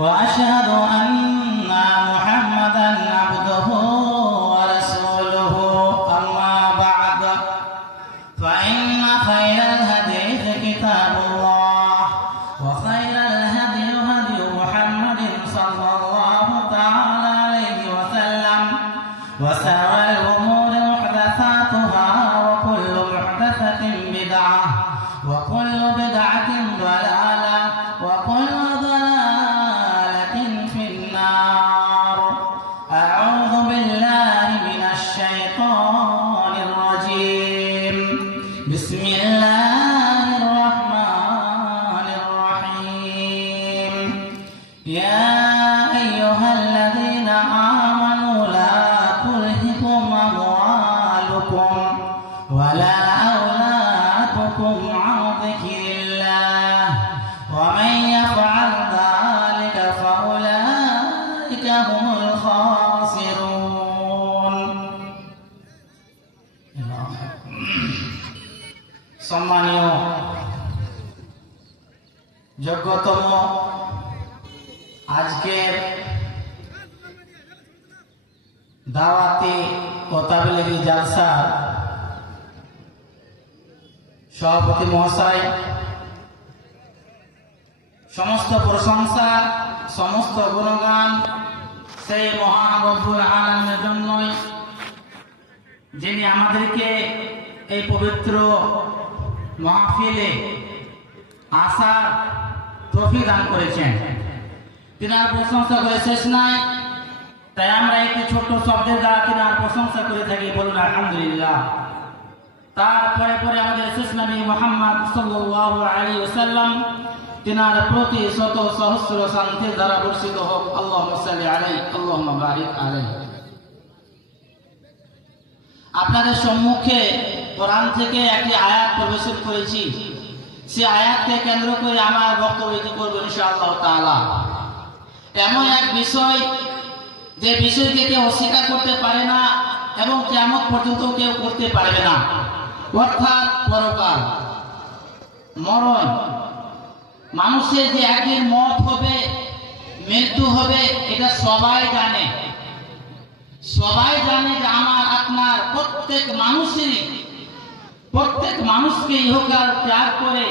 وأشهد أن محمدا عبده ورسوله أما بعد فإن خير الحديث كتاب الله وخير الهدي هدي محمد صلى الله تعالى عليه وسلم وشر الأمور محدثاتها وكل محدثة بدعة وكل بدعة ضلالة وكل ضلالة في النار. أعوذ بالله من الشيطان الرجيم. بسم الله الرحمن الرحيم. يا أيها الذين آمنوا لا تلهكم أموالكم ولا أولادكم عن ذكر الله ومن يفعل ذلك فأولئك هم الخاسرون. সম্মানীয় যোগ্যতম আজকের দাওয়াতি ও তাবলীগী জালসা সভাপতি মহাশয়, সমস্ত প্রশংসা সমস্ত গুণগান সেই মহান রব্বুল আলামিনের জন্যই, যিনি আমাদেরকে এই পবিত্র মাহফিলে আসার তৌফিক দান করেছেন। তিনার প্রশংসা করে শেষ নাই, তাই আমরা একটি ছোট্ট শব্দের দ্বারা তিনার প্রশংসা করে থাকি, বলুন আলহামদুলিল্লাহ। তারপরে পরে আমাদের শেষ নবী মুহাম্মদ সাল্লাল্লাহু আলাইহি ওয়াসাল্লাম, তিনার প্রতি শত সহস্র শান্তির দ্বারা বর্ষিত হোক। আল্লাহুম্মা সাল্লি আলাইহি আল্লাহুম্মা বারিক আলাইহি। আপনাদের সম্মুখে কোরআন থেকে একটি আয়াত প্রবেশন করেছি, সেই আয়াতকে কেন্দ্র করে আমার বক্তব্যটি করব ইনশাআল্লাহ তাআলা। এমন এক বিষয়, যে বিষয়কে কেউ অস্বীকার করতে পারে না এবং কিয়ামত পর্যন্ত কেউ করতে পারবে না, অর্থাৎ পরকাল, মরণ। মানুষের যে একদিন মত হবে, মৃত্যু হবে, এটা সবাই জানে। সবাই জানে যে আমার আপনার প্রত্যেক মানুষকে ইহকাল ত্যাগ করে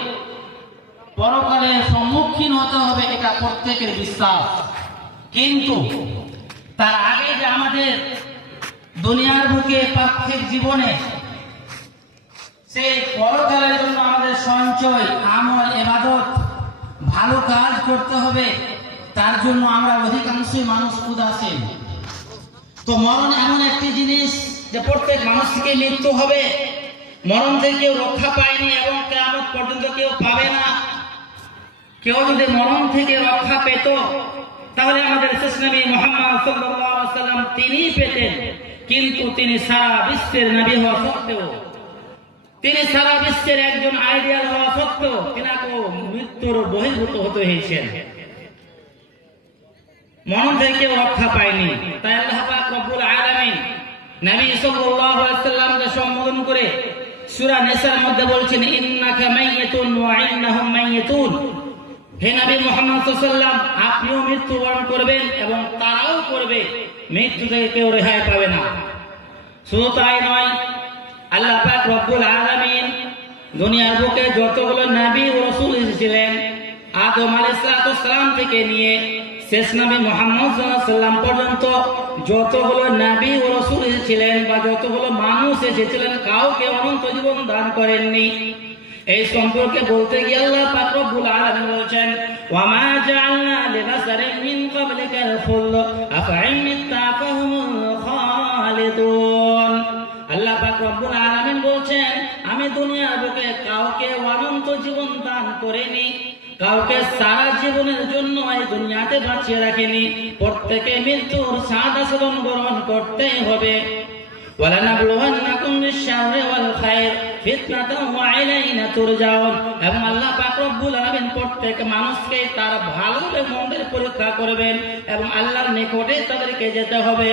পরকালের সম্মুখীন হতে হবে, এটা প্রত্যেকের বিশ্বাস। কিন্তু তার আগে যে আমাদের দুনিয়ার বুকে পার্থিব জীবনে সেই পরকালের জন্য আমাদের সঞ্চয়, আমল, ইবাদত, ভালো কাজ করতে হবে, তার জন্য আমরা অধিকাংশই মানুষ উদাসীন। তো মরণ এমন একটি জিনিস যে প্রত্যেক মানুষকে মৃত্যু হবে, মরণ থেকে কেউ রক্ষা পায়নি এবং কিয়ামত পর্যন্ত কেউ পাবে না। কেউ যদি মরণ থেকে রক্ষা পেত, তাহলে আমাদের শেষ নবী মুহাম্মদ সাল্লাল্লাহু আলাইহি ওয়াসাল্লাম তিনি পেতেন। কিন্তু তিনি সারা বিশ্বের নবী হওয়া সত্ত্বেও, তিনি সারা বিশ্বের একজন আইডিয়াল হওয়া সত্ত্বেও তিনাকে মৃত্যুর বহির্ভূত হতে হয়েছেন, মরণ থেকে রক্ষা পায়নি। তাই আল্লাহ পাক রব্বুল আলামিন নবী সাল্লাল্লাহু আলাইহি ওয়াসাল্লামকে সম্বোধন করে সূরা নিসার মধ্যে বলছেন, ইন্নাকা মাইয়াতুন ওয়া ইন্নাহুম মাইয়াতুন। হে নবী মুহাম্মদ সাল্লাল্লাহু আলাইহি ওয়াসাল্লাম, আপনিও মৃত্যুবরণ করবেন এবং তারাও করবে, মৃত্যু থেকে কেউ রেহাই পাবে না। শুধু তাই নয়, আল্লাহ পাক রব্বুল আলামিন দুনিয়ার বুকে যতগুলো নবী ও রাসূল এসেছিলেন, আদম আলাইহিস সালাম থেকে নিয়ে শেষ নবী মুহাম্মদ সাল্লাল্লাহু আলাইহি ওয়াসাল্লাম পর্যন্ত যতগুলো নবী ও রাসূল এসেছিলেন বা যতগুলো মানুষ এসেছিলেন, কাউকে অনন্ত জীবন দান করেননি। এই সম্পর্কে বলতে গিয়ে আল্লাহ পাক রব্বুল আলামিন বলেছেন, ওয়া মা জাআলনা লিবাসারিন মিন ক্বাবলিকাল খুলদ আফাইন মিত্তা ফাহুমুল খালিদুন। আল্লাহ পাক রব্বুল আলামিন বলছেন, আমি দুনিয়ার বুকে কাউকে অনন্ত জীবন দান করিনি, কাউকে সারা জীবনের জন্য এই দুনিয়াতে বাঁচিয়ে রাখিনি। প্রত্যেকে মৃত্যুর স্বাদ আস্বাদন গ্রহণ করতেই হবে। ওয়ালানাবলুওয়ান্নাকুম বিশ-শাররি ওয়াল খায়র ফিতনাতাও ওয়া ইলাইনা তুরজাউন। এবং আল্লাহ পাক রব্বুল আলামিন প্রত্যেক মানুষকে তার ভালো এবং মন্দের পরীক্ষা করবেন এবং আল্লাহর নিকটে তাদেরকে যেতে হবে।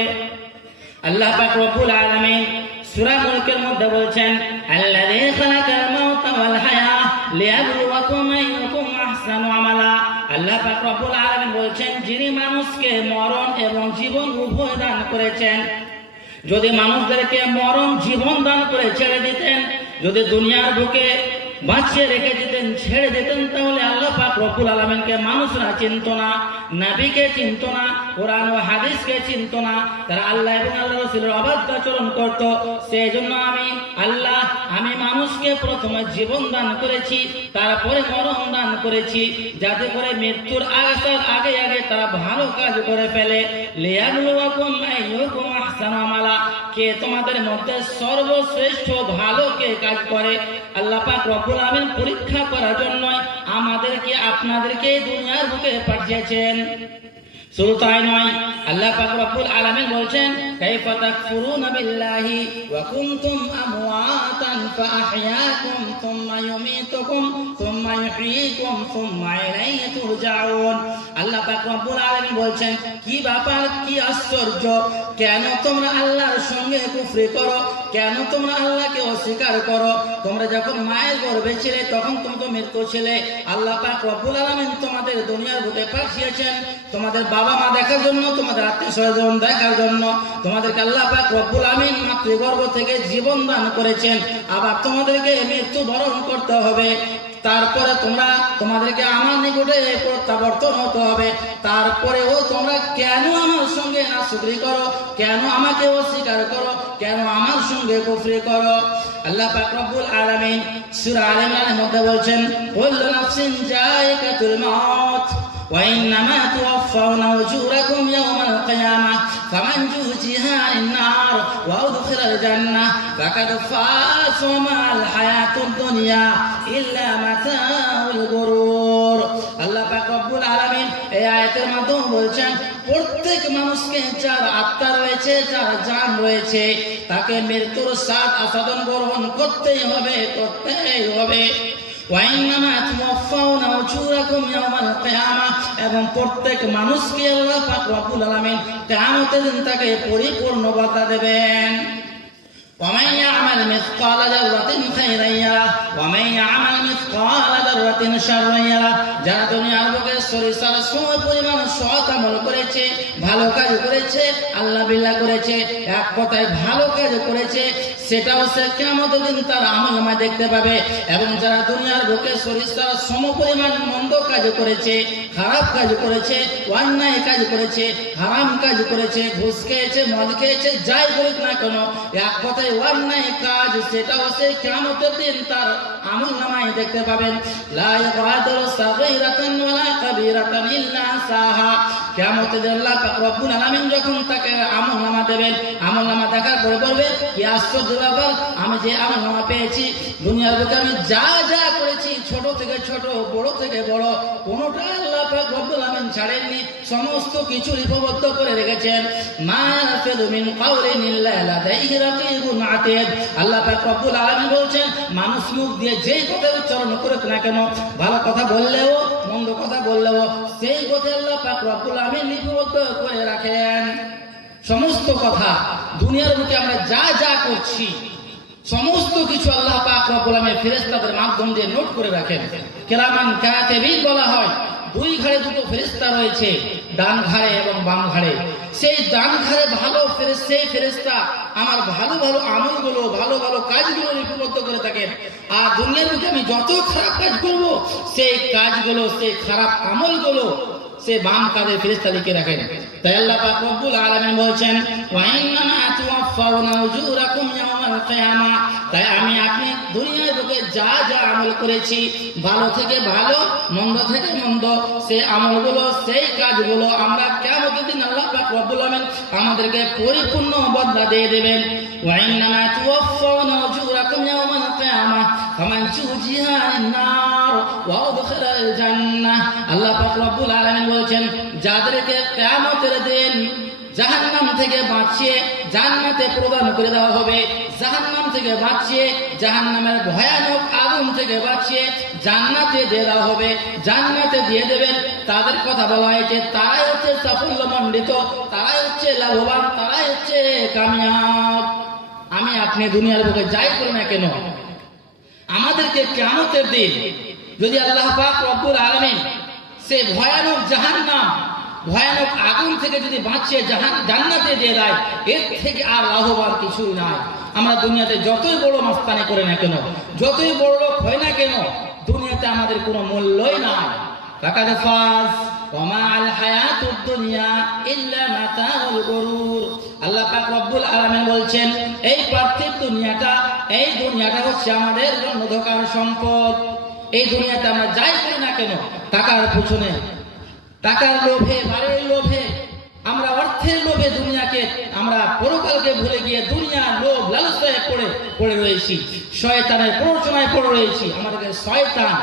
আল্লাহ পাক রব্বুল আলামিন সূরা মুলকের মধ্যে বলছেন, আল্লাযী খালাকাল মাউতা ওয়াল হায়া লিয়াবলুয়াকুম আইয়ুকুম আহসানু আমালা। আল্লাহ পাক রব্বুল আলামিন বলছেন, যিনি মানুষকে মরণ এবং জীবন উভয় দান করেছেন, যদি মানুষদেরকে মরণ জীবন দান করে ছেড়ে দিতেন, যদি দুনিয়ার বুকে বাঁচিয়ে রেখে দিতেন, ছেড়ে দিতেন, তাহলে আল্লাহ পাক রব্বুল আলামিনকে মানুষরা চিনত না, নবীকে চিনত না, কোরআন ও হাদিসকে চিনত না, তারা আল্লাহ এবং আল্লাহ রাসূলের অবাধ্য আচরণ করত। সেই জন্য আমি মানুষকে প্রথমে জীবন দান করেছি, তারপরে মরণ দান করেছি, যাতে করে মৃত্যুর আগে আগে তারা ভালো কাজ করে ফেলে। লিয়াবলুয়াকুম আইয়ুকুম আহসানু আমালা, কে তোমাদের মধ্যে সর্বশ্রেষ্ঠ ভালো কে কাজ করে। আল্লাহ পাক রব্বুল আলামিন পরীক্ষা করার জন্য আমাদেরকে আপনাদেরকে দুনিয়ার বুকে পাঠিয়েছেন। শুধু তাই নয়, আল্লাহ পাক রব্বুল আলামিন বলছেন, কাইফা তাকফুরুনা বিল্লাহি ওয়া কুনতুম আমওয়াতান ফাআহইয়াকুম সুম্মা ইউমীতুকুম সুম্মা ইউহয়ীকুম সুম্মা ইলাইহি তুরজাউন। আল্লাহ পাক রব্বুল আলামিন বলছেন, কি ব্যাপার, কি আশ্চর্য, কেন তোমরা আল্লাহর সঙ্গে কুফরি করো, কেন তোমরা আল্লাহকে অস্বীকার করো? তোমরা যখন মায়ের গর্ভে ছিলে তখন তুমি তো মৃত্যু ছিলে। আল্লাহ পাক রব্বুল আলামিন তোমাদের দুনিয়ার বুকে পাঠিয়েছেন তোমাদের বাবা মা দেখার জন্য, তোমাদের আত্মীয় স্বজন দেখার জন্য। তোমাদেরকে আল্লাহ পাক রব্বুল আলামিন মাতৃগর্ভ থেকে জীবন দান করেছেন, আবার তোমাদেরকে মৃত্যু বরণ করতে হবে। তারপরে তোমাদেরকে আমার নিকটে প্রত্যাবর্তন হতে হবে। তারপরেও তোমরা কেন আমার সঙ্গে নাশুকরি করো, কেন আমাকে অস্বীকার করো, কেন আমার সঙ্গে কুফরি করো? আল্লাহ পাক রব্বুল আলামিন সূরা আলে ইমরানের মধ্যে বলছেন, কুল্লু নাফসিন যায়িকাতুল মাউত ওয়া ইন্নামা তুওয়াফাউনা উজুরাকুম ইয়াওমাল কিয়ামাহ ফামান যুহজিহা আনিন নার ওয়া উদখিলাল জান্নাহ ফাকাদ ফাজ ওয়া মাল হায়াতুদ দুনিয়া ইল্লা মাতাউল গুরুর। আল্লাহ পাক রব্বুল আলামিন এই আয়াতের মাধ্যমে বলছেন, প্রত্যেক মানুষকে যার আত্মা রয়েছে, যার জান রয়েছে, তাকে মৃত্যুর স্বাদ আস্বাদন গ্রহণ করতেই হবে। এবং প্রত্যেক মানুষকে আল্লাহ পাক রব্বুল আলামিন কিয়ামতের দিন তাকে পরিপূর্ণ বদলা দেবেন। ومن يعمل مثقال ذرة خيرا يره ومن يعمل مثقال ذرة شرا يره। যারা দুনিয়ার বুকে সরিষার সময় পরিমাণ সৎ আমল করেছে, ভালো কাজ করেছে, আল্লাহ বিল্লাহ করেছে, এক কথায় ভালো কাজ করেছে, সেটাও সে কিয়ামতের দিন তার আমলনামায় দেখতে পাবে। এবং যারা দুনিয়ার বুকে সরিষার সম পরিমাণ মন্দ কাজ করেছে, খারাপ কাজ করেছে, অন্যায় কাজ করেছে, হারাম কাজ করেছে, ঘুষ খেয়েছে, মদ খেয়েছে, যাই করুক না কেন, এক কথায় অন্যায় কাজ, সেটাও সে কিয়ামতের দিন তার আমলনামায় দেখতে পাবেন। লা ইগাদিরু সাগীরাতান ওয়ালা কাবীরাতান ইল্লা সাহা। কিয়ামতের দিন আল্লাহ পাক রব্বুল আলামিন যখন তাকে আমলনামা দেবেন, আমলনামা দেখার পরে বলবে, কি আশ্চর্য ব্যাপার, আমি যে আমলনামা পেয়েছি, দুনিয়ার বুকে আমি যা যা করেছি, ছোট থেকে ছোট, বড় থেকে বড়, কোনোটা আল্লাহ পাক রব্বুল আলামিন ছাড়েননি, সমস্ত কিছু লিপিবদ্ধ করে রেখেছেন। মা ইয়ালফিযু মিন কাওলিন ইল্লা লাদাইহি রাকীবুন আতীদ। আল্লাহ পাক রব্বুল আলামিন বলছেন, মানুষ মুখ দিয়ে যেই কথা উচ্চারণ করুক না কেন, ভালো কথা বললেও মন্দ কথা বললেও, সেই কথা আল্লাহ পাক রব্বুল আলামিন লিপিবদ্ধ করে রাখেন। সমস্ত কথা দুনিয়ার বুকে আমরা যা যা করছি, সমস্ত কিছু আল্লাহ পাক রব্বুল আলামিন ফেরেশতাদের মাধ্যম দিয়ে নোট করে রাখেন। কিরামান কাতিবিন বলা হয়, দুই ঘাড়ে দুটো ফেরেশতা রয়েছে, ডান ঘাড়ে এবং বাম ঘাড়ে। সেই ডান ঘাড়ে সেই ফেরেশতা আমার ভালো ভালো আমলগুলো, ভালো ভালো কাজগুলো লিপিবদ্ধ করে থাকেন। আর দুনিয়ার মধ্যে আমি যত খারাপ কাজ করব, সেই কাজগুলো, সেই খারাপ আমলগুলো সে বাম কাঁধে ফেরেশতা লিখে রাখেন। তাই আল্লাহ পাক রব্বুল আলামিন বলছেন, ওয়া ইন্নামা তুওয়াফাউনা উজুরাকুম ইয়াওমাল কিয়ামাহ। তাই আমি আপনি দুনিয়ার বুকে যা যা আমল করেছি, ভালো থেকে ভালো, মন্দ থেকে মন্দ, সেই আমলগুলো, সেই কাজগুলো আমরা কিয়ামতের দিন আল্লাহ পাক রব্বুল আলামিন আমাদেরকে পরিপূর্ণ বদলা দিয়ে দেবেন। ওয়া ইন্নামা তুওয়াফাউনা উজুরাকুম ইয়াওমাল কিয়ামাহ ফামান যুহজিহা আনিন নার ওয়া উদখিলাল জান্নাহ। আল্লাহ পাক রব্বুল আলামিন বলছেন, যাদেরকে কিয়ামতের দিন জাহান্নাম থেকে বাঁচিয়ে জান্নাতে প্রদান করে দেওয়া হবে, জাহান্নাম থেকে বাঁচিয়ে জাহান্নামের ভয়ানক আগুন থেকে বাঁচিয়ে জান্নাতে দিয়ে দেওয়া হবে, জান্নাতে দিয়ে দেবেন। তাদের কথা বলা হয়েছে, তারাই হচ্ছে সাফল্যমণ্ডিত, তারাই হচ্ছে লাভবান, তারাই হচ্ছে কামিয়াব। আমি আপনি দুনিয়ার বুকে যাই করি না কেন, আমাদেরকে কিয়ামতের দিন যদি আল্লাহ পাক রব্বুল আলামিন সে ভয়ানক জাহান্নাম, ভয়ানক আগুন থেকে যদি বাঁচিয়ে জান্নাতে দিয়ে দেয়, এর থেকে আর লাভবান কিছুই নাই। আমরা দুনিয়াতে যতই বড় মাস্তানি করে না কেন, যতই বড় লোক হয় না কেন, দুনিয়াতে আমাদের কোনো মূল্যই নাই। ফাকাদ ফাজ ওয়া মা আল হায়াতুদ দুনিয়া ইল্লা মাতাউল গুরুর। আল্লাহ পাক রব্বুল আলামিন বলছেন, এই পার্থিব দুনিয়াটা, এই দুনিয়াটা হচ্ছে আমাদের জন্য ধোঁকার সম্পদ। এই দুনিয়াতে আমরা যাই করি না কেন, টাকার পিছনে, টাকার লোভে, বাড়ির লোভে, আমরা অর্থের লোভে দুনিয়াকে, আমরা পরকালকে ভুলে গিয়ে দুনিয়ার লোভ লালসায় পড়ে রয়েছি, শয়তানের প্ররোচনায় পড়ে রয়েছি। আমাদেরকে শয়তান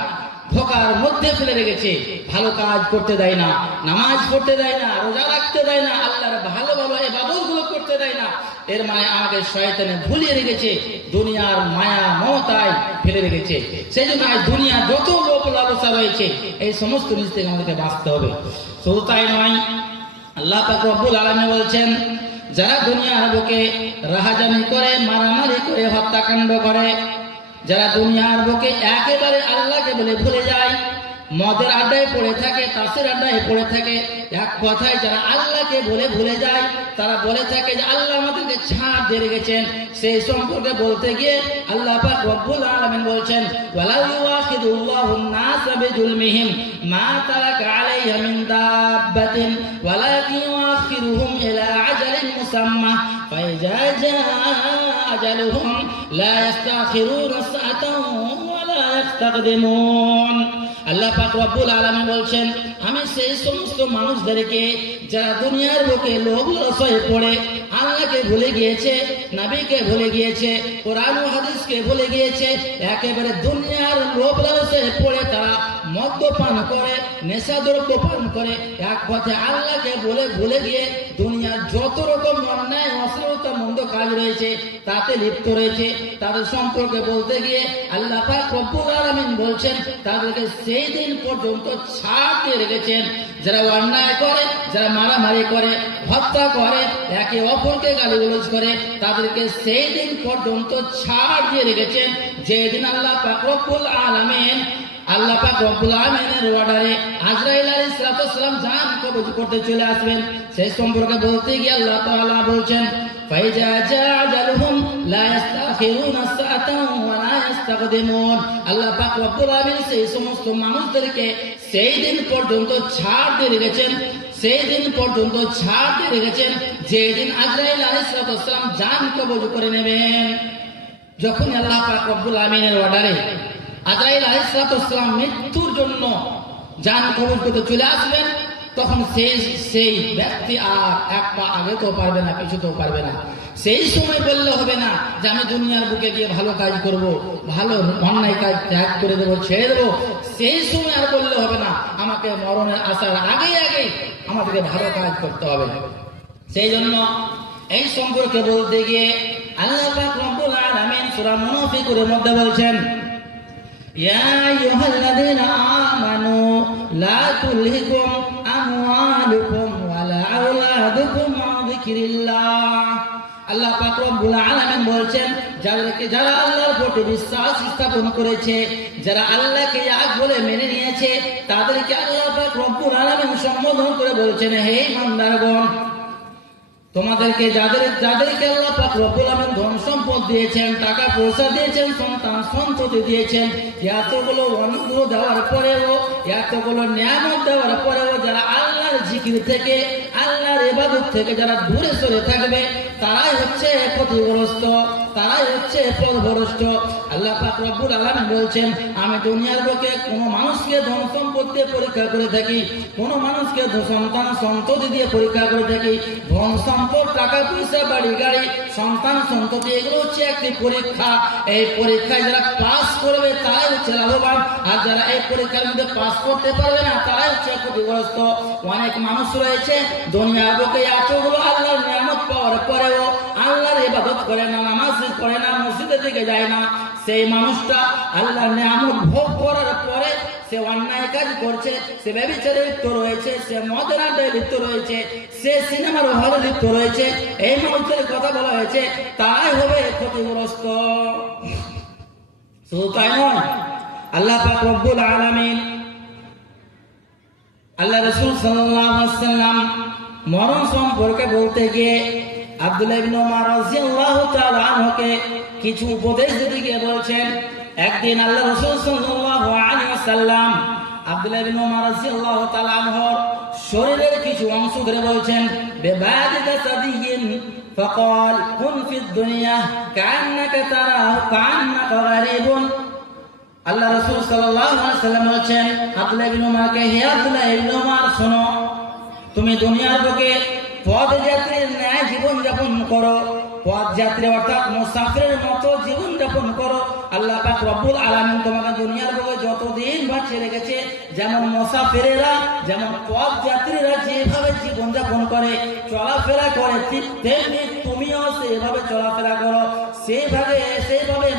ধোঁকার মধ্যে ফেলে রেখেছে, ভালো কাজ করতে দেয় না, নামাজ পড়তে দেয় না, রোজা রাখতে দেয় না, আল্লাহর ভালো ভালো ইবাদতগুলো করতে দেয় না। এর মানে আমাকে শয়তানে ভুলিয়ে রেখেছে, দুনিয়ার মায়া মমতায় ফেলে রেখেছে। সেই জন্য দুনিয়া যত লোভ লালসা রয়েছে, এই সমস্ত জিনিস থেকে আমাদেরকে বাঁচতে হবে। শুধু তাই নয়, আল্লাহ পাক রব্বুল আলামিন বলছেন, যারা দুনিয়ার বুকে রাহাজানি করে, মারামারি করে, হত্যাকাণ্ড করে, যারা দুনিয়ার বুকে একেবারে আল্লাহকে বলে ভুলে যায়, মদের আড্ডায় পড়ে থাকে, তাসের আড্ডায় পড়ে থাকে, এক কথায় যারা আল্লাহকে বলে ভুলে যায়, তারা বলে থাকে যে আল্লাহ আমাদেরকে ছাড় দিয়ে রেখেছেন। সেই সম্পর্কে বলতে গিয়ে আল্লাহ পাক রব্বুল আলামিন বলছেন, ওয়ালা ইউআখিদুল্লাহুন নাস বিজুলমিহিম মা তারাকা আলাইহা মিন দাব্বাতিন ওয়ালাকিন ইউআখিরুহুম ইলা আজালিন মুসাম্মা ফাইজা জাআ আজালুহুম লা ইস্তাখিরুনা সাআতান ওয়ালা ইস্তাকদিমুন। আল্লাহ পাক রব্বুল আলামিন বলছেন, আমি সেই সমস্ত মানুষদেরকে যারা দুনিয়ার বুকে লোভ লালসায় পড়ে আল্লাহকে ভুলে গিয়েছে, নবীকে ভুলে গিয়েছে, কোরআন ও হাদিসকে ভুলে গিয়েছে, একেবারে দুনিয়ার লোভ লালসায় পড়ে তারা মদ্যপান করে, নেশাদ্রব্য পান করে, এক পথে আল্লাহকে বলে ভুলে গিয়ে দুনিয়ার যত রকম অন্যায়, অশ্লীলতা, মন্দ কাজ রয়েছে তাতে লিপ্ত রয়েছে, তাদের সম্পর্কে বলতে গিয়ে আল্লাহ পাক রব্বুল আলামিন বলছেন, তাদেরকে সেই দিন পর্যন্ত ছাড় দিয়ে রেখেছেন। যারা অন্যায় করে, যারা মারামারি করে, হত্যা করে, একে অপরকে গালিগালাজ করে, তাদেরকে সেই দিন পর্যন্ত ছাড় দিয়ে রেখেছেন, যেদিন আল্লাহ পাক রব্বুল আলামিন, আল্লাহ পাক রব্বুল আলামিনের অর্ডারে আজরাইল আলাইহিস সালাম জান কবজ করতে চলে আসবেন। সেই সম্পর্কে বলতে গিয়ে আল্লাহ তাআলা বলছেন, ফাইজা জাআ আজালুহুম লা ইস্তাখিরুনা সাআতান ওয়া লা ইস্তাকদিমুন। আল্লাহ পাক রব্বুল আলামিন সেই সমস্ত মানুষদেরকে সেই দিন পর্যন্ত ছাড় দিয়ে রেখেছেন, সেই দিন পর্যন্ত ছাড় দিয়ে রেখেছেন যেদিন আজরাইল আলাইহিস সালাম জান কবজ করে নেবেন। যখন আল্লাহ পাক রব্বুল আলামিনের অর্ডারে আজরাইল আলাইহিস সালাম মৃত্যুর জন্য জান কবজ করতে চলে আসবেন, তখন সেই ব্যক্তি আর এক পা আগেতেও পারবে না, পিছুতেও পারবে না। সেই সময় বললে হবে না যে আমি দুনিয়ার বুকে গিয়ে ভালো কাজ করব, ভালো অন্যায় কাজ ত্যাগ করে দেবো, ছেড়ে দেবো। সেই সময় আর বললে হবে না, আমাকে মরণের আসার আগেই আমাদেরকে ভালো কাজ করতে হবে। সেই জন্য এই সম্পর্কে বলতে গিয়ে আল্লাহ পাক রব্বুল আলামিন সূরা মুনাফিকুরের মধ্যে বলছেন, ইয়া আইয়ুহাল্লাযীনা আমানু লা তুলহিকুম আমওয়ালুকুম ওয়ালা আওলাদুকুম আন যিকরিল্লাহ। আল্লাহ পাক রব্বুল আলামিন বলছেন, যারা আল্লাহর প্রতি বিশ্বাস স্থাপন করেছে, যারা আল্লাহকে এক বলে মেনে নিয়েছে, তাদেরকে আল্লাহ পাক রব্বুল আলামিন সম্বোধন করে বলছেন, হে ইমানদারগণ, তোমাদেরকে যাদেরকে আল্লাহ পাক রব্বুল আলামিন ধন সম্পদ দিয়েছেন, টাকা পয়সা দিয়েছেন, সন্তান সন্ততি দিয়েছেন, এতগুলো অনুগ্রহ দেওয়ার পরেও, এতগুলো নিয়ামত দেওয়ার পরেও যারা আল্লাহর জিকির থেকে, আল্লাহর ইবাদত থেকে যারা দূরে সরে থাকবে, তারাই হচ্ছে ক্ষতিগ্রস্ত, তারাই হচ্ছে পথভ্রষ্ট। আল্লাহ পাক রব্বুল আলামিন বলছেন, আমি দুনিয়ার বুকে কোনো মানুষকে ধন সম্পদ দিয়ে পরীক্ষা করে থাকি, কোনো মানুষকে সন্তান সন্ততি দিয়ে পরীক্ষা করে থাকি। ধন সম্পদ, টাকা পয়সা, বাড়ি গাড়ি, সন্তান সন্ততি, এগুলো হচ্ছে একটি পরীক্ষা। এই পরীক্ষায় যারা পাস করবে তারাই হচ্ছে লাভবান, আর যারা এই পরীক্ষার মধ্যে পাস করতে পারবে না তারাই হচ্ছে ক্ষতিগ্রস্ত। অনেক মানুষ রয়েছে দুনিয়ার বুকে এতগুলো আল্লাহর নিয়ামত পাওয়ার পরেও আল্লাহর ইবাদত করে না, নামাজ পড়ে না, মসজিদের দিকে যায় না। সেই মানুষটা আল্লাহর নিয়ামত ভোগ করার পরে সে অন্যায় কাজ করছে, সে ব্যভিচারে লিপ্ত রয়েছে, সে মদের আড্ডায় লিপ্ত রয়েছে, সে সিনেমার হলে লিপ্ত রয়েছে। এই মানুষের কথা বলা হয়েছে, তাই হবে ক্ষতিগ্রস্ত। শুধু তাই নয়, আল্লাহ পাক রব্বুল আলামিন আল্লাহ রাসূল সাল্লাল্লাহু আলাইহি ওয়াসাল্লাম মরণ সম্পর্কে বলতে গিয়ে আব্দুল্লাহ ইবনে উমর রাদিয়াল্লাহু তাআলা আনহুকে কিছু উপদেশ দিতে গিয়ে বলছেন, একদিন আল্লাহ রাসূল সাল্লাল্লাহু আলাইহি ওয়াসাল্লাম আব্দুল্লাহ ইবনে উমর রাদিয়াল্লাহু তাআলা আনহুর শরীরের কিছু অংশ ধরে বলছেন, বিবাদিকা সাদিয়িন ফাকাল কুন ফিদ দুনিয়া কান্নাকা তারাহু কান্নাকা গারিবুন। আল্লাহ রাসূল সাল্লাল্লাহু আলাইহি ওয়াসাল্লাম বলছেন আব্দুল্লাহ ইবনে উমরকে, হে আব্দুল্লাহ ইবনে উমর শোনো, তুমি দুনিয়ার বুকে পথযাত্রীর ন্যায় জীবন যাপন করো, পথযাত্রী অর্থাৎ মুসাফিরের মতো জীবন যাপন করো। আল্লাহ পাক রব্বুল আলামিন তোমাকে দুনিয়ার বুকে যতদিন বাঁচিয়ে রেখেছে, যেমন মুসাফিরেরা যেমন পথযাত্রীরা যেভাবে জীবন যাপন করে চলাফেরা করে, ঠিক তেমনি তুমিও সেভাবে চলাফেরা করো, সেইভাবে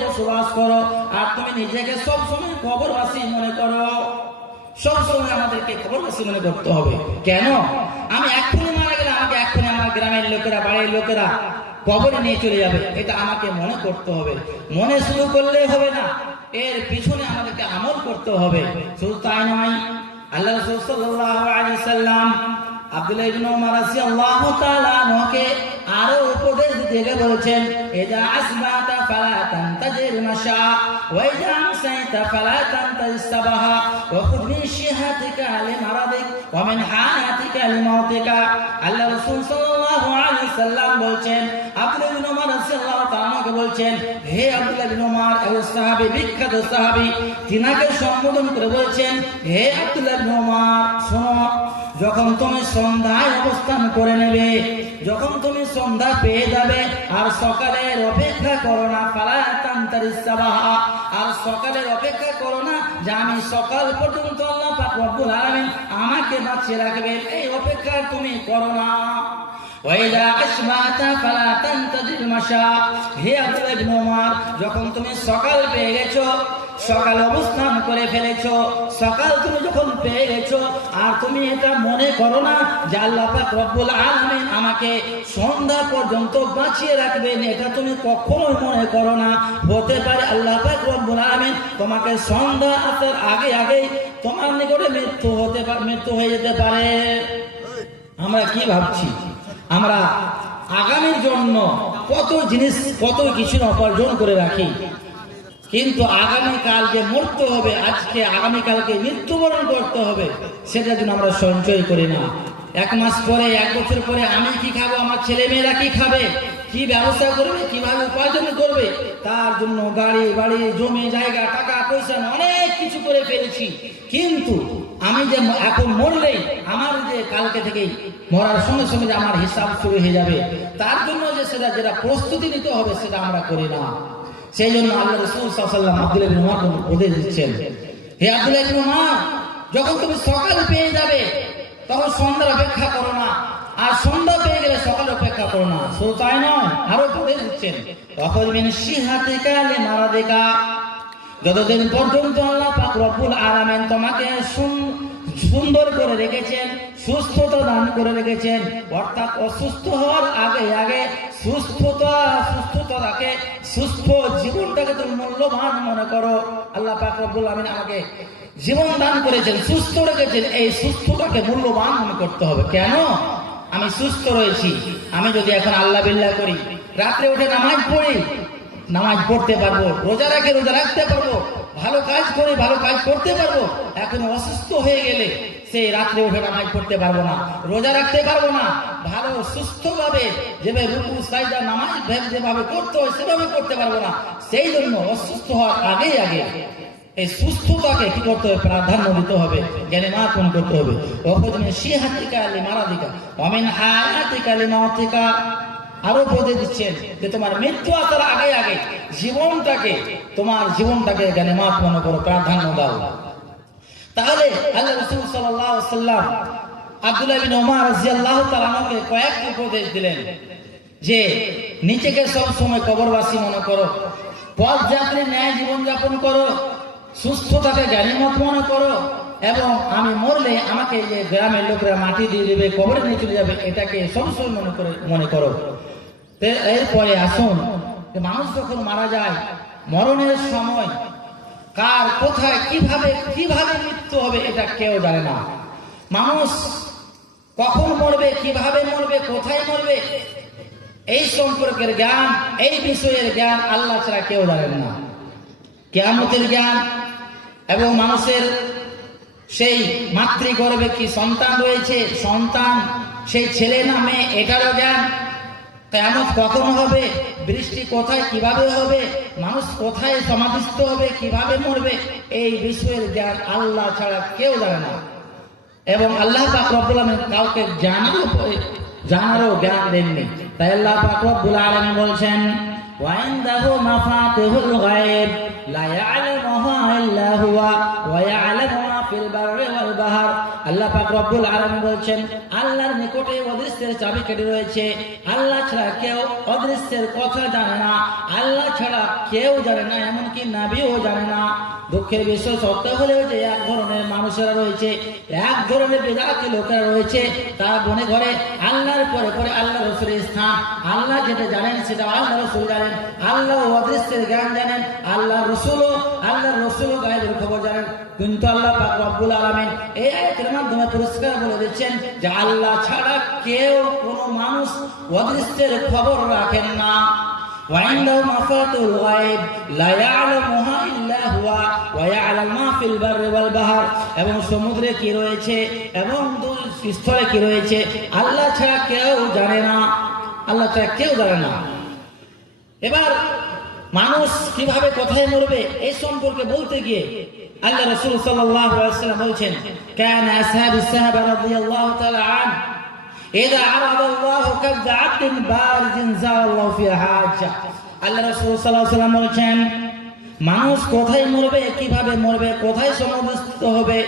বসবাস করো। আর তুমি নিজেকে সবসময় কবরবাসী মনে করো। সবসময় আমাদেরকে কবরবাসী মনে করতে হবে। কেন? আমি এক্ষুনি মারা গেলে আমাকে এক্ষুনি আমার গ্রামের লোকেরা, বাড়ির লোকেরা কবরে নিয়ে চলে যাবে, এটা আমাকে মনে করতে হবে। মনে শুরু করলে হবে না, এর পিছনে আমাদেরকে আমল করতে হবে। শুধু তাই নয়, আল্লাহ রাসূল সাল্লাল্লাহু আলাইহি ওয়াসাল্লাম আব্দুল্লাহ ইবনে উমর রাদিয়াল্লাহু তাআলা আনহুকে আরো উপদেশ দিতে বলেছেন, ইজা আসবাতা ফালা তানতাজির মাশা ওয়া ইজা আমসাইতা ফালা তানতাজিস সাবাহা ওয়া খুয মিন শিহাতিকা লিমারাদিক ওয়া মিন হায়াতিকা লিমাউতিকা। আল্লাহ রাসূল সাল্লাল্লাহু আলাইহি ওয়াসাল্লাম বলছেন, আব্দুল্লাহ ইবনে উমর রাদিয়াল্লাহু তাআলা আনহুকে বলছেন, হে আব্দুল্লাহ ইবনে উমর, এই সাহাবী, বিখ্যাত সাহাবী, তিনাকে সম্বোধন করে বলছেন, হে আব্দুল্লাহ ইবনে উমর শোনো, যখন তুমি সন্ধ্যায় অবস্থান করে নেবে, যখন তুমি সন্ধ্যা পেয়ে যাবে, আর সকালের অপেক্ষা করো না, ফালা তানতারিস সাবাহা, আর সকালের অপেক্ষা করো না যে আমি সকাল পর্যন্ত আল্লাহ পাক রব্বুল আলামিন আমাকে বাঁচিয়ে রাখবেন, এই অপেক্ষা তুমি করো না। ওয়াইদা আসবাতা ফালা তানতাজির মাশা, হে আব্দুল্লাহ ইবনে উমর, যখন তুমি সকাল পেয়ে গেছো, সকাল অবস্থান করে ফেলেছো, সকাল তুমি যখন পেয়ে গেছো, আর তুমি এটা মনে করো না যে আল্লাহ পাক রব্বুল আলামিন আমাকে সন্ধ্যা পর্যন্ত বাঁচিয়ে রাখবেন, এটা তুমি কখনোই মনে করো না। হতে পারে আল্লাহ পাক রব্বুল আলামিন তোমাকে সন্ধ্যা আসার আগে আগে তোমার নিকটে মৃত্যু হয়ে যেতে পারে। আমরা কি ভাবছি? আমরা আগামীর জন্য কত জিনিস, কত কিছু উপার্জন করে রাখি, কিন্তু আগামীকাল যে মরতে হবে, আজকে আগামীকালকে মৃত্যুবরণ করতে হবে, সেটার জন্য আমরা সঞ্চয় করি না। এক মাস পরে, এক বছর পরে আমি কি খাবো, আমার ছেলে মেয়েরা কি খাবে, কি ব্যবসা করবে, কিভাবে উপার্জন করবে, তার জন্য গাড়ি বাড়ি, জমি জায়গা, টাকা পয়সা অনেক কিছু করে ফেলেছি। কিন্তু আমি যে এখন মরলেই আমার যে কালকে থেকেই মরার সঙ্গে সঙ্গে যে আমার হিসাব শুরু হয়ে যাবে, তার জন্য যে যেটা প্রস্তুতি নিতে হবে সেটা আমরা করি না। সেই জন্য আল্লাহ রাসূল সাল্লাল্লাহু আলাইহি ওয়াসাল্লাম আব্দুল্লাহ ইবনে উমরকে উপদেশ দিচ্ছেন, হে আব্দুল্লাহ ইবনে উমর, যখন তুমি সকাল পেয়ে যাবে তখন সন্ধ্যার অপেক্ষা করো না, আর সন্ধ্যা পেয়ে গেলে সকাল অপেক্ষা করো না। শুধু তাই নয়, আরো উপদেশ দিচ্ছেন, ওয়াখুয মিন শিহাতিকা লিমারাদিকা, যতদিন পর্যন্ত আল্লাহ পাক রব্বুল আলামিন তোমাকে সুন্দর করে রেখেছেন, সুস্থতা দান করে রেখেছেন, অর্থাৎ অসুস্থ হওয়ার আগে আগে সুস্থতাকে, সুস্থ জীবনটাকে তুমি মূল্যবান মনে করো। আল্লাহ পাক রব্বুল আলামিন আমাকে জীবন দান করেছেন, সুস্থ রেখেছেন, এই সুস্থতাকে মূল্যবান মনে করতে হবে। কেন? আমি সুস্থ রয়েছি, আমি যদি এখন আল্লাহ বিল্লাহ করি, রাত্রে উঠে নামাজ পড়ি, নামাজ পড়তে পারবো, রোজা রাখে রোজা রাখতে পারবো, ভালো কাজ করে ভালো কাজ করতে পারবো। এখন অসুস্থ হয়ে গেলে সেই রাত্রে উঠে নামাজ পড়তে পারবো না, রোজা রাখতে পারবো না, ভালো সুস্থভাবে যেভাবে রুকু সাজদা নামাজ যেভাবে করতে হয় সেভাবে করতে পারবো না। সেই জন্য অসুস্থ হওয়ার আগে আগে এই সুস্থতাকে কি করতে হবে? প্রাধান্য দিতে হবে, জ্ঞানে মাপন করতে হবে। ওয়াখুয মিন শিহাতিকা লিমারাদিকা ওয়া মিন হায়াতিকা লিমাউতিকা। আরো বলে দিচ্ছেন যে তোমার মৃত্যু আসার আগে আগে তোমার জীবনটাকে জ্ঞানে মাপ মনে করো, প্রাধান্য দাও। তাহলে আল্লাহ রাসূল সাল্লাল্লাহু আলাইহি ওয়াসাল্লাম আব্দুল্লাহ ইবনে উমর রাদিয়াল্লাহু তাআলা আনহুকে কয়েকটি উপদেশ দিলেন যে নিজেকে সব সময় কবরবাসী মনে করো, পথযাত্রীর ন্যায় জীবন যাপন করো, সুস্থতাকে গানিমত মনে করো, এবং আমি মরলে আমাকে যে গ্রামের লোকেরা মাটি দিয়ে দেবে, কবরে নিয়ে চলে যাবে, এটাকে সবসময় মনে করো। এরপরে আসুন, মানুষ যখন মারা যায়, মরণের সময় কার কোথায় কিভাবে মৃত্যু হবে এটা কেউ জানে না। মানুষ কখন মরবে, কিভাবে মরবে, কোথায় মরবে, এই সম্পর্কের জ্ঞান, এই বিষয়ের জ্ঞান আল্লাহ ছাড়া কেউ জানেন না। কিয়ামতের জ্ঞান এবং মানুষের সেই মাতৃগর্ভে কি সন্তান রয়েছে, সন্তান সেই ছেলে না মেয়ে, এটারও জ্ঞান। কিয়ামত কখন হবে, বৃষ্টি কোথায় কিভাবে হবে, মানুষ কোথায় সমাধিস্থ হবে, কিভাবে মরবে, এই বিষয়ের জ্ঞান আল্লাহ ছাড়া কেউ জানে না। এবং আল্লাহ পাক রব্বুল আলামিন কাউকে জানারও জ্ঞান দেননি। তাই আল্লাহ পাক রব্বুল আলামিন বলছেন, ওয়া ইনদাহু মাফাতিহুল গায়ব লা ইয়ালামুহা ইল্লা হুয়া ওয়া ইয়ালামু মা ফিল বাররি ওয়াল বাহর। আল্লাহ পাক রব্বুল আলামিন বলছেন, আল্লাহর নিকটে অদৃশ্যের চাবিকাঠি রয়েছে। আল্লাহ ছাড়া কেউ অদৃশ্যের কথা জানে না, আল্লাহ ছাড়া কেউ জানে না, এমনকি নবীও জানে না। দুঃখের বিষয় সত্য হলেও যে এক ধরনের মানুষেরা রয়েছে, এক ধরনের বেদাতি লোকেরা রয়েছে, তারা মনে করে আল্লাহর পরে পরে আল্লাহ রসুলের স্থান, আল্লাহ যেটা জানেন সেটা আল্লাহ রসুল জানেন, আল্লাহ অদৃশ্যের জ্ঞান জানেন, আল্লাহ রসুলও গায়েবের খবর জানেন। কিন্তু আল্লাহ পাক রব্বুল আলামিন এই আয়াতের মাধ্যমে পরিষ্কার বলে দিচ্ছেন যে আল্লাহ ছাড়া কেউ কোনো মানুষ অদৃশ্যের খবর রাখেন না। وعنده مفاتيح الغيب لا يعلمها إلا هو ويعلم ما في البر والبحر। এবং সমুদ্রে কি রয়েছে এবং স্থলে কি রয়েছে আল্লাহ ছাড়া কেউ জানে না, আল্লাহ ছাড়া কেউ জানে না। এবার মানুষ কিভাবে কোথায় মরবে এই সম্পর্কে বলতে গিয়ে আল্লাহ রাসূল সাল্লাল্লাহু আলাইহি ওয়াসাল্লাম বলছেন, কানা আসহাবুস সাহাবা রাদিয়াল্লাহু তাআলা আনহু إذا عرض الله كبد عبد بارز زال الله في حاجة। আল্লাহ রাসূল সাল্লাল্লাহু আলাইহি ওয়াসাল্লাম বলেছেন, মানুষ কোথায় মরবে, কিভাবে মরবে, কোথায় সমাধিস্থ হবে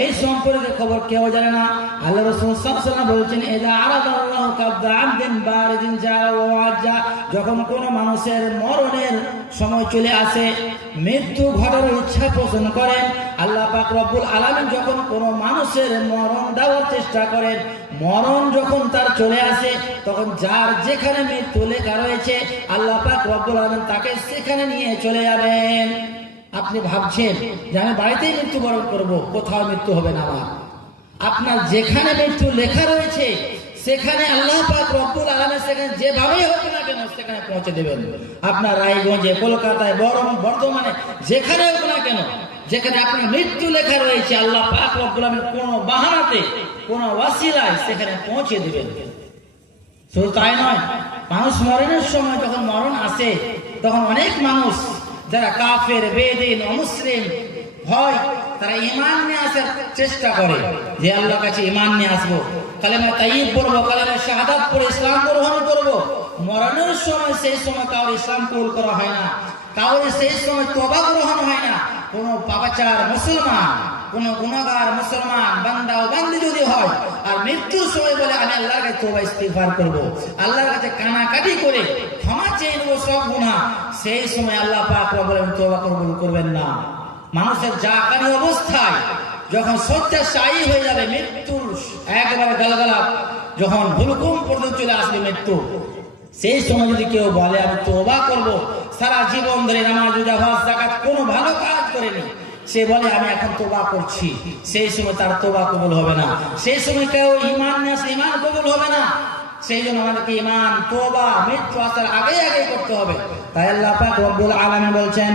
এই সম্পর্কে খবর কেউ জানে না। আল্লাহ রাসূল সাল্লাল্লাহু আলাইহি ওয়াসাল্লাম বলেছেন, ইযা আরাদাল্লাহু কাবদা আবদিন বারিজিন জাআলাহু হাজ্জা। যখন কোন মানুষের মরণের সময় চলে আসে, মৃত্যু ঘটার ইচ্ছা পোষণ করেন, আল্লাহ পাক রব্বুল আলামিন যখন কোন মানুষের মরণ দেওয়ার চেষ্টা করেন, মরণ যখন তার চলে আসে, তখন যার যেখানে মৃত্যু লেখা রয়েছে আল্লাহ পাক রব্বুল আলামিন তাকে সেখানে নিয়ে চলে যাবেন। আপনি ভাবছেন যে আমি বাড়িতেই মৃত্যুবরণ করব, কোথাও মৃত্যু হবে না আমার। আপনার যেখানে মৃত্যু লেখা রয়েছে সেখানে আল্লাহ পাক রব্বুল আলামিন সেখানে যেভাবেই হোক না কেন সেখানে পৌঁছে দেবেন। আপনার রায়গঞ্জে, কলকাতায়, বর্ধমানে, যেখানে হোক না কেন, যেখানে আপনার মৃত্যু লেখা রয়েছে আল্লাহ পাক রব্বুল আলামিন কোনো বাহানাতে, কোনো ওয়াসিলায় সেখানে পৌঁছে দেবেন। শুধু তাই নয়, মানুষ মরণের সময় যখন মরণ আসে তখন অনেক মানুষ যারা কাফের, বেদিন, অমুসলিম হয়, তারা ঈমান নিয়ে আসার চেষ্টা করে যে আল্লাহর কাছে ঈমান নিয়ে আসবো, কালেমা তাইয়্যিব পড়বো, কালেমা শাহাদাত পড়ে ইসলাম গ্রহণ করবো। মরণের সময় সেই সময় কারোর ইসলাম কবুল করা হয় না, কারোর সেই সময় তওবা গ্রহণ হয় না। কোন পাপাচার মুসলমান, কোন গুনাহগার মুসলমান বান্দা ও বান্দি যদি হয় আর মৃত্যুর সময় বলে আমি আল্লাহর কাছে তওবা ইস্তিগফার করব, আল্লাহর কাছে কানাকাটি করে ক্ষমা চেয়ে নেব সব গুনাহ, সেই সময় আল্লাহ পাক রব্বুল আলামিন তওবা কবুল করবেন না। মানুষের জাকানি অবস্থায় যখন শয্যাশায়ী হয়ে যাবে, মৃত্যুর একবারে গালগালা যখন হুলকুম পর্যন্ত চলে আসবে মৃত্যু, সেই সময় যদি কেউ বলে আমি তওবা করব, সারা জীবন ধরে নামাজ, রোজা, হজ, যাকাত কোনো ভালো কাজ করেনি, সে বলে আমি এখন তওবা করছি, সেই সময় তার তওবা কবুল হবে না। সেই সময় কেউ ঈমান নিয়ে আসলে ঈমান কবুল হবে না। সেই জন্য আমাদেরকে ঈমান, তওবা মৃত্যু আসার আগে আগে করতে হবে। তাই আল্লাহ পাক রব্বুল আলামিন বলছেন,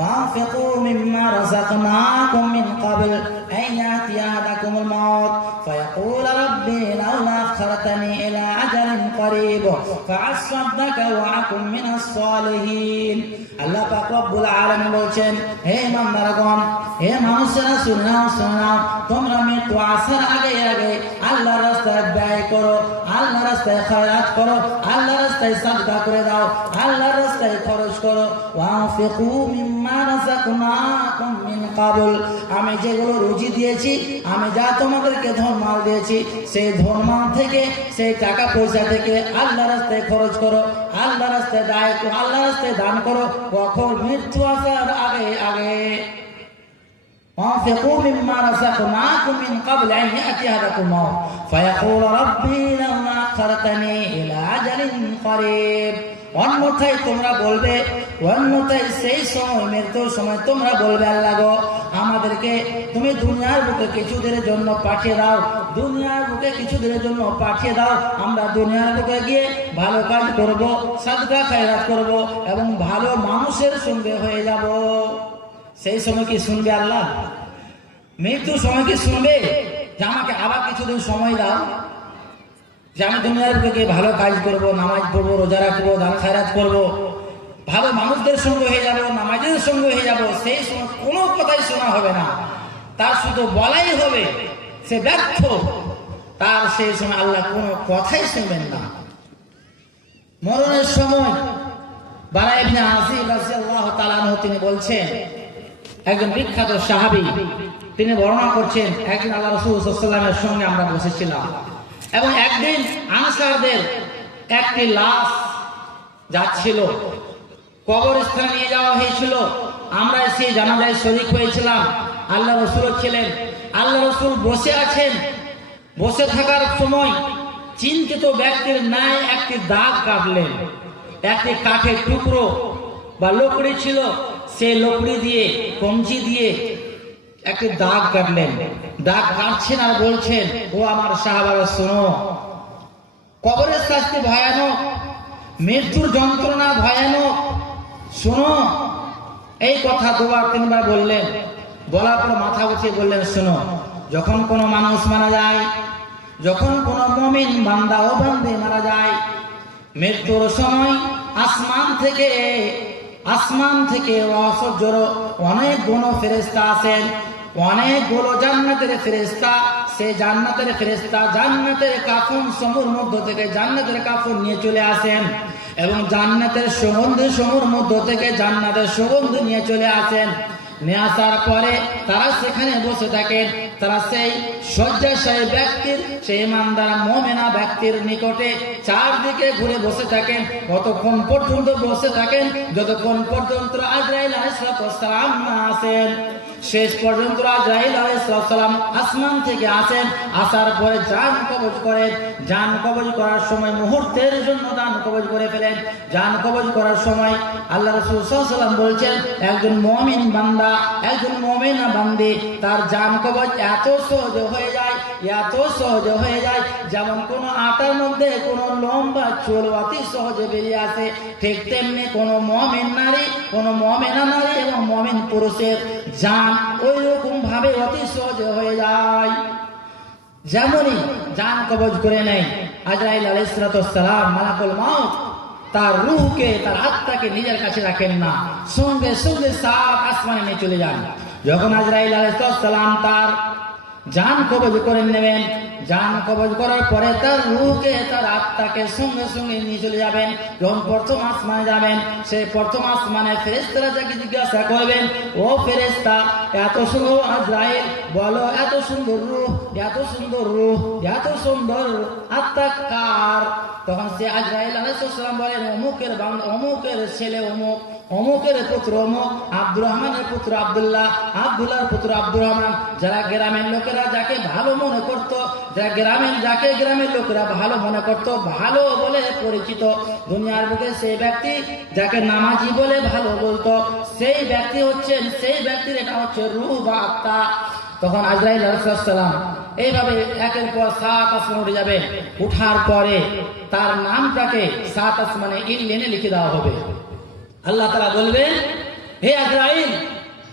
وأنفقوا مما رزقناكم من قبل أن يأتي أحدكم الموت فيقول ربي لولا أخرتني إلى أجل قريب فأصدق وأكن من الصالحين। আল্লাহ পাক রব্বুল আলামিন বলছেন, হে ইমানদারগণ, হে মানুষেরা শুনে নাও, তোমরা মৃত্যু আসার আগে আগে আল্লাহর রাস্তায় ব্যয় করো, আল্লাহর রাস্তায় খয়রাত করো, আল্লাহর রাস্তায় সাদকা করে দাও, আল্লাহর রাস্তায় খরচ করো। ওয়ানফিকু মিম্মা রাযাকনাকুম মিন ক্বাবল, আমি যেগুলো রুজি দিয়েছি, আমি যা তোমাদেরকে ধনমাল দিয়েছি, সেই ধনমাল থেকে, সেই টাকা পয়সা থেকে আল্লাহর রাস্তায় খরচ করো, আল্লাহর রাস্তায় দায় করো, আল্লাহর রাস্তায় দান করো, কখন মৃত্যু আসার আগে আগে। وانفقوا مما رزقناكم من قبل أن يأتي أحدكم الموت فيقول ربي لولا أخرتني إلى أجل قريب অন্যথায় তোমরা বলবে, অন্যথায় সেই সময় মৃত্যুর সময় তোমরা বলবে, আল্লাহ গো আমাদেরকে তুমি দুনিয়ার বুকে কিছুদিনের জন্য পাঠিয়ে দাও, দুনিয়ার বুকে কিছুদিনের জন্য পাঠিয়ে দাও, আমরা দুনিয়ার বুকে গিয়ে ভালো কাজ করব, সাদকা খায়রাত করব এবং ভালো মানুষের সঙ্গে হয়ে যাব। সেই সময় কি শুনবে আল্লাহ? মৃত্যুর সময় কি শুনবে যে আমাকে আবার কিছুদিন সময় দাও, যে আমি দুনিয়ার বুকে গিয়ে ভালো কাজ করব, নামাজ পড়বো, রোজা রাখবো, দান খায়রাত করবো, ভালো মানুষদের সঙ্গে হয়ে যাব, নামাজের সঙ্গে হয়ে যাব? সেই সময় কোনো কথাই শোনা হবে না, তার শুধু বলাই হবে, সে ব্যর্থ, তার সেই সময় আল্লাহ কোনো কথাই শুনবেন না। মরণের সময় বারা ইবনে আযিব রাদিয়াল্লাহু তাআলা আনহু তিনি বলছেন, একজন বিখ্যাত সাহাবী তিনি বর্ণনা করছেন, একদিন আল্লাহ রাসূল সাল্লাল্লাহু আলাইহি ওয়াসাল্লামের সঙ্গে আমরা বসেছিলাম এবং একদিন আনসারদের একটি লাশ যাচ্ছিল, কবরস্থানে নিয়ে যাওয়া হয়েছিল, আমরা সেই জানাজায় শরীক হয়েছিলাম। আল্লাহ রাসূল ছিলেন, আল্লাহ রাসূল বসে আছেন, বসে থাকার সময় চিন্তিত ব্যক্তির ন্যায় একটি দাগ কাটলেন, একটি কাঠের টুকরো বা লকড়ি ছিল, সেই লকড়ি দিয়ে কঞ্চি দিয়ে একটি দাগ কাটলেন। দাগ কাটছেন আর বলছেন, ও আমার সাহাবারা শোনো, কবরের শাস্তি ভয়ানক, মৃত্যুর যন্ত্রণা ভয়ানক, শোনো। এই কথা দুবার তিনবার বললেন, বলার পর মাথা উঠিয়ে বললেন, শোনো, যখন কোনো মানুষ মারা যায়, যখন কোনো মুমিন বান্দা ও বান্দী মারা যায়, মৃত্যুর সময় আসমান থেকে অসহ্যর অনেকগুলো ফেরেশতা আসেন, অনেকগুলো জান্নাতের ফেরেশতা, সেই জান্নাতের ফেরেশতা জান্নাতের কাফন সমূহের মধ্য থেকে জান্নাতের কাফন নিয়ে চলে আসেন এবং জান্নাতের সমূহের মধ্য থেকে জান্নাতের সুগন্ধ নিয়ে চলে আসেন। নিয়ে আসার পরে তারা সেখানে বসে থাকেন, তারা সেই শয্যাশায়ী ব্যক্তির, সেই ইমানদার মুমিনা ব্যক্তির নিকটে চারদিকে ঘুরে বসে থাকেন। কতক্ষণ পর্যন্ত বসে থাকেন? যতক্ষণ পর্যন্ত আজরাইল আলাইহিস সালাম না আসেন। শেষ পর্যন্ত আজরাইল আলাইহিস সালাম আসমান থেকে আসেন, আসার পরে জান কবজ করেন। জান কবজ করার সময় মুহূর্তের জন্য জান কবজ করে ফেলেন। জান কবজ করার সময় আল্লাহ রাসূল সাল্লাল্লাহু আলাইহি ওয়াসাল্লাম বলছেন, একজন মুমিন বান্দা, একজন মুমিনা বান্দী, তার জান কবজ এত সহজ হয়ে যায়, এত সহজ হয়ে যায়, যেমন কোন আটার মধ্যে কোন লম্বা চুল অতি সহজে বেরিয়ে আসে, ঠিক তেমনি কোন মুমিন নারী, কোন মুমিনা নারী এবং মুমিন পুরুষের জান ওই রকম ভাবে অতি সহজে হয়ে যায়। যেমনই জান কবজ করে নেয় আজরাইল আলাইহিস সালাম, মালাকুল মাউত তার রূহকে, তার আত্মাকে নিজের কাছে রাখেন না, সঙ্গে সঙ্গে সাত আসমানে নিয়ে চলে যান। যখন আজরাইল আলাইহিস সালাম তার জান কবজ করে নেবেন, জান কবজ করার পরে তার রূহকে, তার আত্মাকে সঙ্গে সঙ্গে নিয়ে চলে যাবেন। যখন প্রথম আসমানে যাবেন, সেই প্রথম আসমানে ফেরেশতারা যাকে জিজ্ঞাসা করবেন, ও ফেরেশতা, এত সুন্দর আজরাইল, বলো এত সুন্দর রূহ, এত সুন্দর রূহ, এত সুন্দর আত্মা কার? তখন সে আজরাইল আলাইহিস সালাম বলেন, অমুকের অমুকের ছেলে অমুক, অমুকের পুত্র অমুক, আব্দুর রহমানের পুত্র আব্দুল্লাহ, আব্দুল্লাহর পুত্র আব্দুর রহমান। যারা গ্রামের লোকেরা যাকে ভালো মনে করত, যাকে গ্রামের লোকেরা ভালো মনে করত, ভালো বলে পরিচিত, দুনিয়ার বুকে সেই ব্যক্তি যাকে নামাজি বলে ভালো বলতো, সেই ব্যক্তি হচ্ছেন, সেই ব্যক্তির এটা হচ্ছে রূহ বা আত্মা। তখন আজরাইল আলাইহিস সালাম এইভাবে একের পর সাত আসমান উঠে যাবে। উঠার পরে তার নামটাকে সাত আসমানে ইল্লিনে লিখে দেওয়া হবে। আল্লাহ তাআলা বলবেন, হে আজরাইল,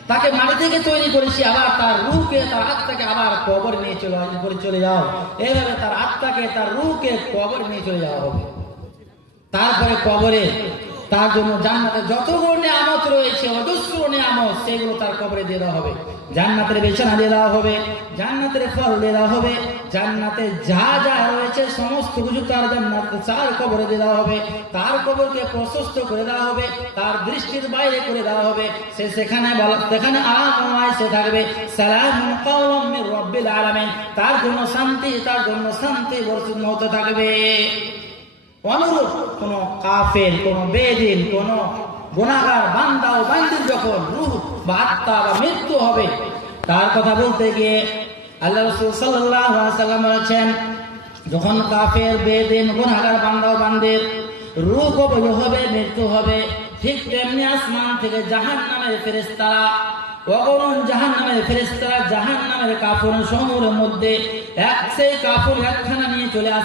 তাকে মাটি থেকে তৈরি করেছি, আবার তার রূহকে, তার আত্মাকে আবার কবর নিয়ে চলে যাও। এইভাবে তার আত্মাকে, তার রূহকে কবর নিয়ে চলে যাওয়া হবে। তারপরে কবরে তার জন্য জান্নাতে যতগুলো নিয়ামত রয়েছে, অজস্র নিয়ামত, সেগুলো তার কবরে দিয়ে দেওয়া হবে। জান্নাতের বিছানা দিয়ে দেওয়া হবে, জান্নাতের ফল দিয়ে দেওয়া হবে, জান্নাতে যা যা রয়েছে সমস্ত কিছু তার জান্নাতে তার কবরে দিয়ে দেওয়া হবে। তার কবরকে প্রশস্ত করে দেওয়া হবে, তার দৃষ্টির বাইরে করে দেওয়া হবে। সে সেখানে সে থাকবে সালামুন কাওলাম মির রাব্বিল আলামিন, তার জন্য শান্তি, তার জন্য শান্তি বর্ষিত হতে থাকবে। অনুরূপ কোন কাফের, কোন বেদিন, কোন গুনাহগার বান্দা ও বান্দির যখন রূহ বা আত্মা বা মৃত্যু হবে, তার কথা বলতে গিয়ে আল্লাহ রাসূল সাল্লাল্লাহু আলাইহি ওয়াসাল্লাম বলেছেন, যখন কাফের, বেদিন, গুনাহগার বান্দা ও বান্দির রূহ কবজ হবে, মৃত্যু হবে। ঠিক তেমনি আসমান থেকে জাহান্নামের ফেরেশতারা, অগণন জাহান্নামের ফেরেশতারা জাহান্নামের কাফন সমূহের মধ্যে সেই কাফন একখানা নিয়ে চলে আসে।